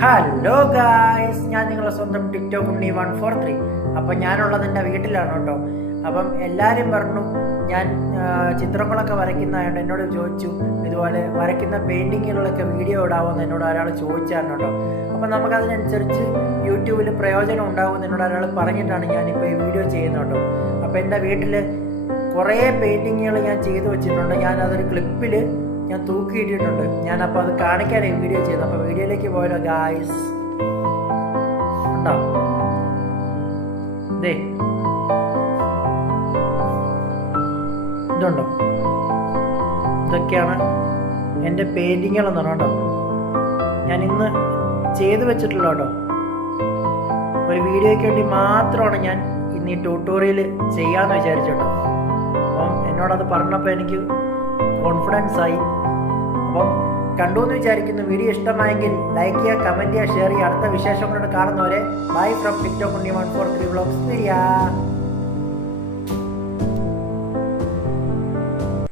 Hello guys, ഞാൻ നിങ്ങളുടെ സ്വന്തം ടിക്ടോക്ക് ഉണ്ണി 143. അപ്പം ഞാനുള്ളത് എൻ്റെ വീട്ടിലാണ് കേട്ടോ. അപ്പം എല്ലാവരും പറഞ്ഞു ഞാൻ ചിത്രങ്ങളൊക്കെ വരയ്ക്കുന്നതായതുകൊണ്ട് എന്നോട് ചോദിച്ചു ഇതുപോലെ വരയ്ക്കുന്ന പെയിൻറ്റിങ്ങുകളൊക്കെ വീഡിയോ ഇടാവുമെന്ന് എന്നോട് ഒരാൾ ചോദിച്ചായിരുന്നു കേട്ടോ. അപ്പം നമുക്കതിനനുസരിച്ച് യൂട്യൂബിൽ പ്രയോജനം ഉണ്ടാകുമെന്ന് എന്നോട് ഒരാൾ പറഞ്ഞിട്ടാണ് ഞാനിപ്പോൾ ഈ വീഡിയോ ചെയ്യുന്നത് കേട്ടോ. അപ്പോൾ എൻ്റെ വീട്ടിൽ കുറേ പെയിൻറ്റിങ്ങുകൾ ഞാൻ ചെയ്തു വെച്ചിട്ടുണ്ട്. ഞാനതൊരു ക്ലിപ്പിൽ ഞാൻ തൂക്കിയിട്ടിട്ടുണ്ട്. ഞാനപ്പോൾ അത് കാണിക്കാനായി വീഡിയോ ചെയ്തു. അപ്പോൾ വീഡിയോയിലേക്ക് പോയാലോ ഗായ്സ്. ഉണ്ടോ ഇതേ ഇതുണ്ടോ, ഇതൊക്കെയാണ് എൻ്റെ പെയിൻറ്റിങ്ങുകളെന്ന് പറഞ്ഞോ കേട്ടോ. ഞാൻ ഇന്ന് ചെയ്തു വെച്ചിട്ടുള്ള കേട്ടോ, ഒരു വീഡിയോയ്ക്ക് വേണ്ടി മാത്രമാണ് ഞാൻ ഇന്ന് ഈ ട്യൂട്ടോറിയൽ ചെയ്യാമെന്ന് വിചാരിച്ചു കേട്ടോ. അപ്പം എന്നോടത് പറഞ്ഞപ്പോൾ എനിക്ക് കോൺഫിഡൻസ് ആയി. അപ്പം കണ്ടു എന്ന് വിചാരിക്കുന്നു. വീഡിയോ ഇഷ്ടമായെങ്കിൽ ലൈക്ക് ചെയ്യുക, കമൻറ്റ് ചെയ്യുക, ഷെയർ ചെയ്യുക. അടുത്ത വിശേഷങ്ങളോട് കാണുന്നവരെ bye from TikTok Unni 143 vlogs.